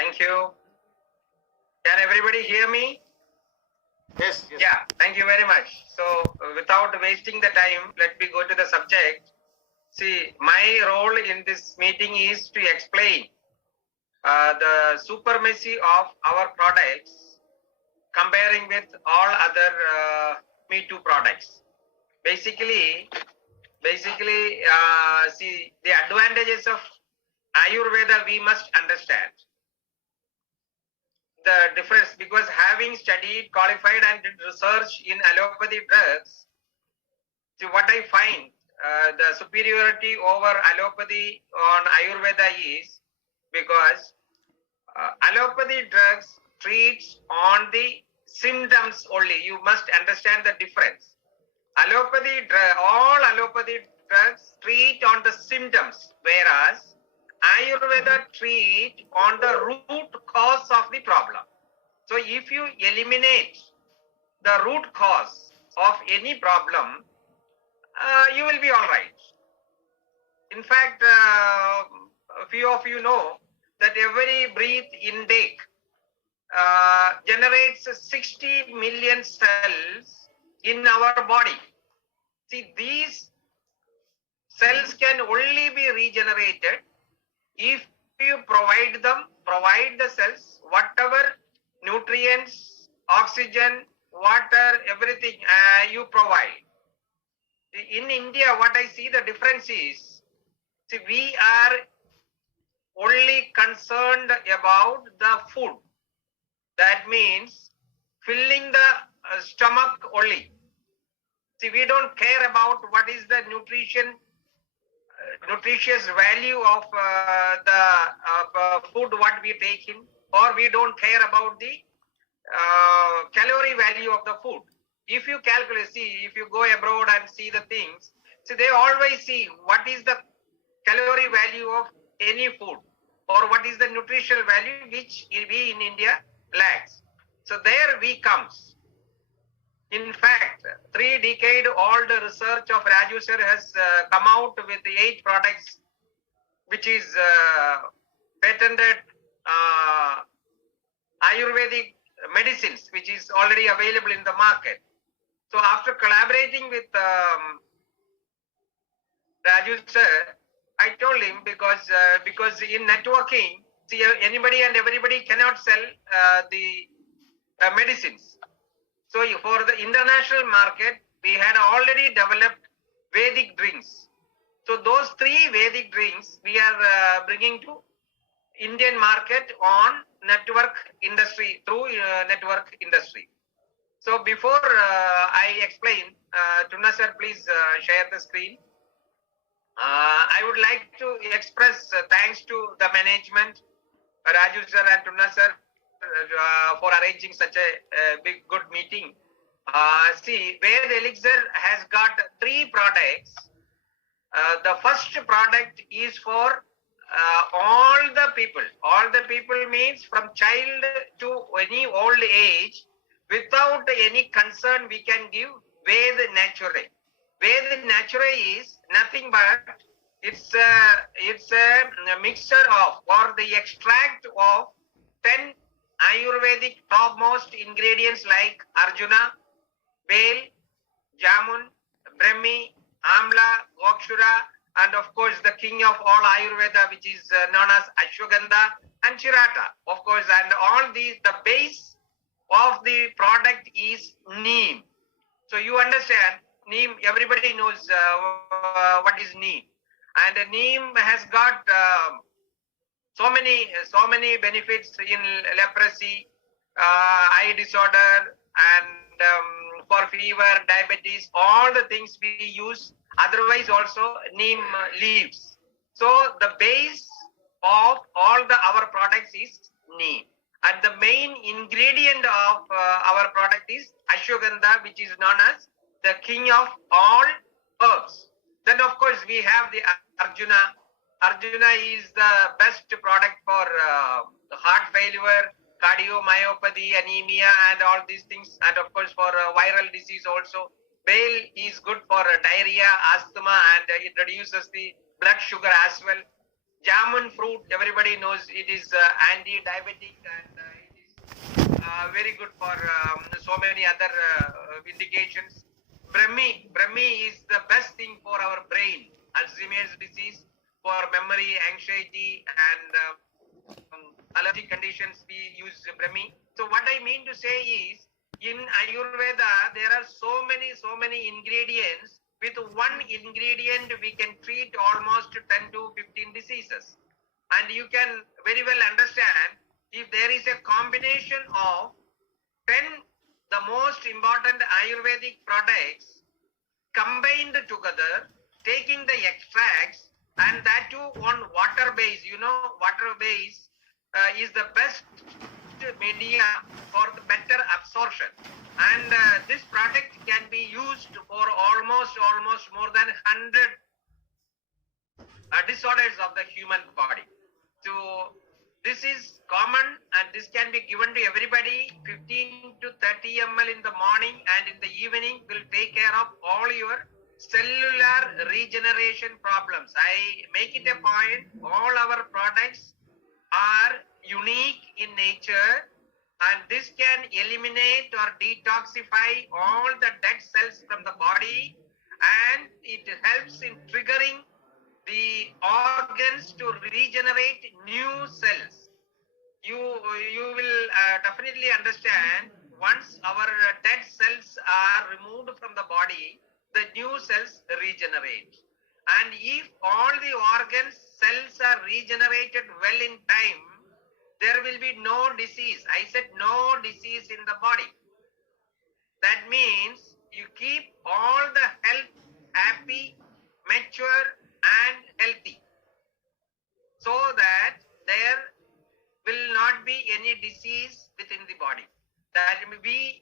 Thank you. Can everybody hear me? Yes. Yeah, thank you very much. So, without wasting the time, let me go to the subject. See, my role in this meeting is to explain the supremacy of our products comparing with all other Me Too products. Basically, see, the advantages of Ayurveda we must understand. The difference, because having studied, qualified and did research in allopathy drugs, see what I find, the superiority over allopathy on Ayurveda is because allopathy drugs treats on the symptoms only. You must understand the difference. All allopathy drugs treat on the symptoms, whereas Ayurveda treat on the root cause of the problem. So if you eliminate the root cause of any problem, you will be all right. In fact, a few of you know that every breath intake generates 60 million cells in our body. See, these cells can only be regenerated if you provide the cells whatever nutrients, oxygen, water, everything you provide. In India, what I see the difference is, see, we are only concerned about the food. That means filling the stomach only. See, we don't care about what is the nutritious value of the food what we take in, or we don't care about the calorie value of the food. If you calculate, see, if you go abroad and see the things, see, they always see what is the calorie value of any food, or what is the nutritional value which we in India lacks. So there we comes. In fact, 3-decade-old research of Raju sir has come out with 8 products, which is patented Ayurvedic medicines, which is already available in the market. So after collaborating with Raju sir, I told him because in networking, see, anybody and everybody cannot sell the medicines. So for the international market, we had already developed Vedic drinks. So those 3 Vedic drinks we are bringing to Indian market on network industry, through network industry. So before I explain, Tunna sir, please share the screen. I would like to express thanks to the management, Raju sir and Tunna sir, for arranging such a big good meeting. See, Ved Elixir has got 3 products. The first product is for all the people. All the people means from child to any old age, without any concern we can give Ved Nature. Ved Nature is nothing but it's a mixture of, or the extract of 10 Ayurvedic topmost ingredients like Arjuna, Bale, Jamun, Brahmi, Amla, Gokshura, and of course the king of all Ayurveda, which is known as Ashwagandha and Chirata. Of course, and all these, the base of the product is neem. So you understand, neem, everybody knows what is neem. And neem has got so many benefits in leprosy, eye disorder, and for fever, diabetes, all the things we use. Otherwise also neem leaves. So the base of all our products is neem, and the main ingredient of our product is Ashwagandha, which is known as the king of all herbs. Then of course we have the Arjuna. Arjuna is the best product for heart failure, cardiomyopathy, anemia, and all these things, and of course for viral disease also. Bale is good for diarrhea, asthma, and it reduces the blood sugar as well. Jamun fruit, everybody knows it is anti-diabetic and it is very good for so many other indications. Brahmi is the best thing for our brain. Alzheimer's disease, for memory, anxiety, and allergic conditions, we use Brahmi. So what I mean to say is, in Ayurveda, there are so many ingredients. With one ingredient, we can treat almost 10 to 15 diseases. And you can very well understand, if there is a combination of 10 the most important Ayurvedic products combined together, taking the extracts, and that too on water base. Water base is the best media for the better absorption. And this product can be used for almost more than 100 disorders of the human body. So this is common and this can be given to everybody. 15 to 30 ml in the morning and in the evening will take care of all your cellular regeneration problems. I make it a point, all our products are unique in nature, and this can eliminate or detoxify all the dead cells from the body, and it helps in triggering the organs to regenerate new cells. You will definitely understand, once our dead cells are removed from the body, the new cells regenerate. And if all the organs cells are regenerated well in time, there will be no disease. I said no disease in the body. That means you keep all the health happy, mature and healthy, so that there will not be any disease within the body. That we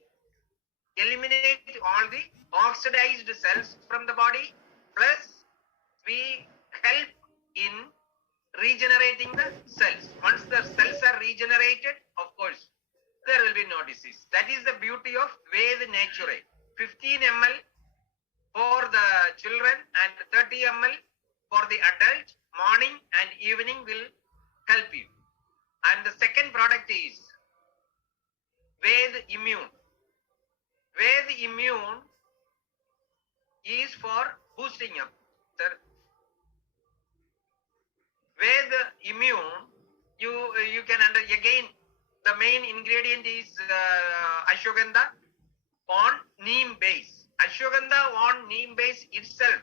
eliminate all the oxidized cells from the body, plus we help in regenerating the cells. Once the cells are regenerated, of course, there will be no disease. That is the beauty of Ved Nature. 15 ml for the children and 30 ml for the adult, morning and evening will help you. And the second product is Ved Immune. Ved Immune is for boosting up. Ved Immune, you can again, the main ingredient is ashwagandha on neem base. Ashwagandha on neem base itself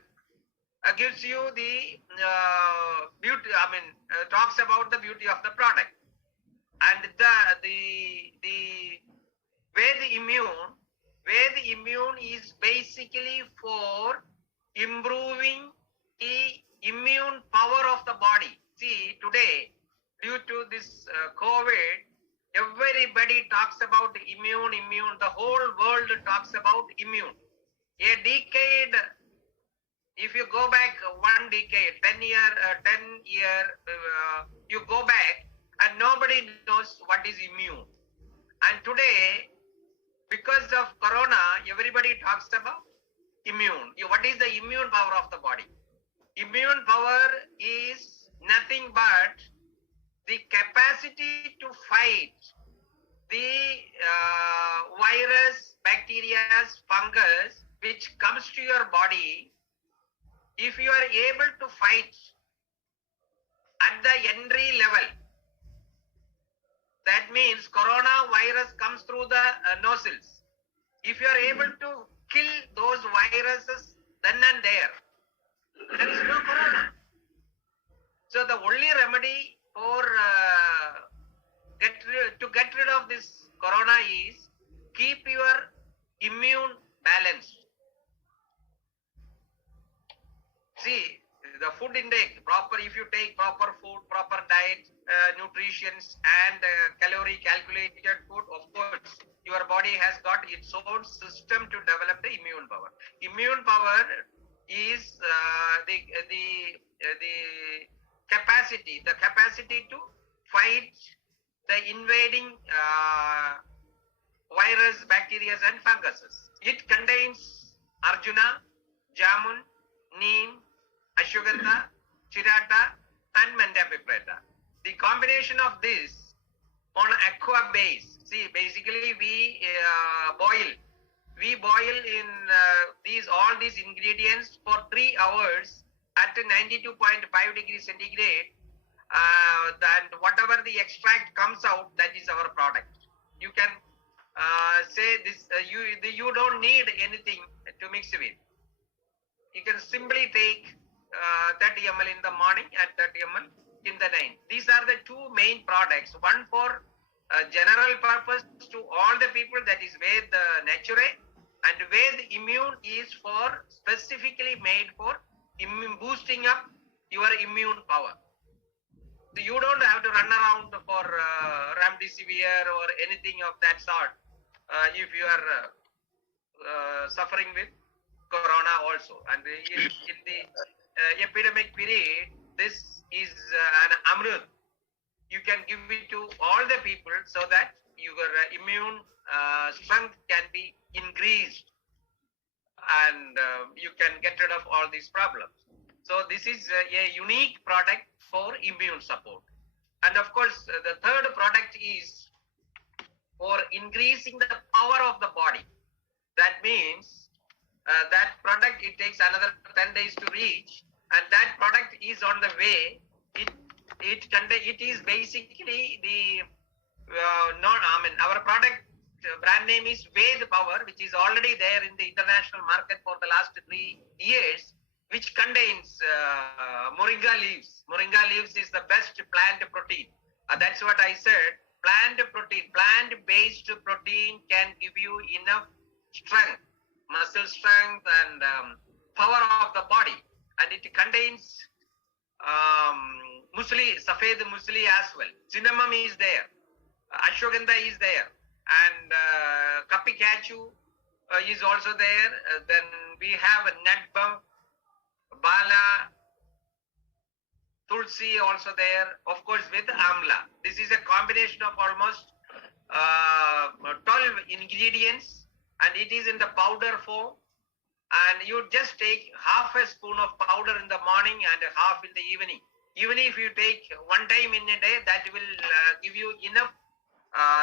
gives you the beauty. Talks about the beauty of the product. And the Ved Immune is basically for improving the immune power of the body. See, today, due to this COVID, everybody talks about immune. The whole world talks about immune. A decade, if you go back 1 decade, 10 year, you go back and nobody knows what is immune. And today, because of Corona, everybody talks about immune. What is the immune power of the body? Immune power is nothing but the capacity to fight the virus, bacteria, fungus which comes to your body. If you are able to fight at the entry level, that means coronavirus comes through the nostrils. If you are able to kill those viruses then and there is no corona. So the only remedy for to get rid of this corona is keep your immune balanced. See, the food intake, proper, if you take proper food, proper diet, nutritions and calorie calculated food, of course, your body has got its own system to develop the immune power. Immune power is the capacity to fight the invading virus, bacteria and funguses. It contains Arjuna, Jamun, Neem, Ashwagandha, Chirata, and Mentapiprata. The combination of this on aqua base. See, basically we boil in all these ingredients for 3 hours at 92.5 degrees centigrade. And whatever the extract comes out, that is our product. You can say this. You don't need anything to mix with. You can simply take 30 ml in the morning and 30 ml in the night. These are the two main products. One for general purpose to all the people, that is Ved Nature, and Ved Immune is for specifically made for boosting up your immune power. So you don't have to run around for Remdesivir or anything of that sort if you are suffering with corona also. And in the epidemic period, this is an amrut. You can give it to all the people so that your immune strength can be increased and you can get rid of all these problems. So this is a unique product for immune support. And of course, the third product is for increasing the power of the body. That means that product, it takes another 10 days to reach, and that product is on the way. It is basically the our product brand name is Ved Power, which is already there in the international market for the last 3 years, which contains moringa leaves. Moringa leaves is the best plant protein. That's what I said. Plant protein, plant-based protein can give you enough strength, muscle strength and power of the body. And it contains muesli, safed muesli as well. Cinnamon is there. Ashwagandha is there. And Kapi Kachu is also there. Then we have Nutbum, Bala, Tulsi also there, of course with Amla. This is a combination of almost 12 ingredients, and it is in the powder form. And you just take half a spoon of powder in the morning and half in the evening. Even if you take one time in a day, that will give you enough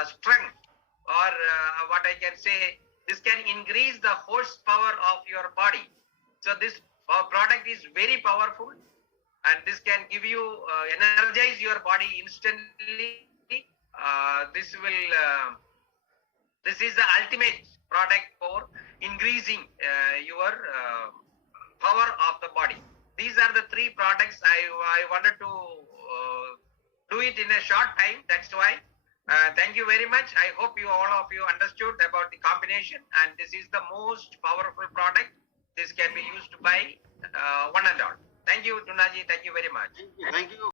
strength, or what I can say, this can increase the horsepower of your body. So this product is very powerful, and this can give you energize your body instantly. This is the ultimate product for increasing your power of the body. These are the 3 products I wanted to do it in a short time. That's why. Thank you very much. I hope all of you understood about the combination, and this is the most powerful product. This can be used by one and all. Thank you, Tunaji. Thank you very much. Thank you.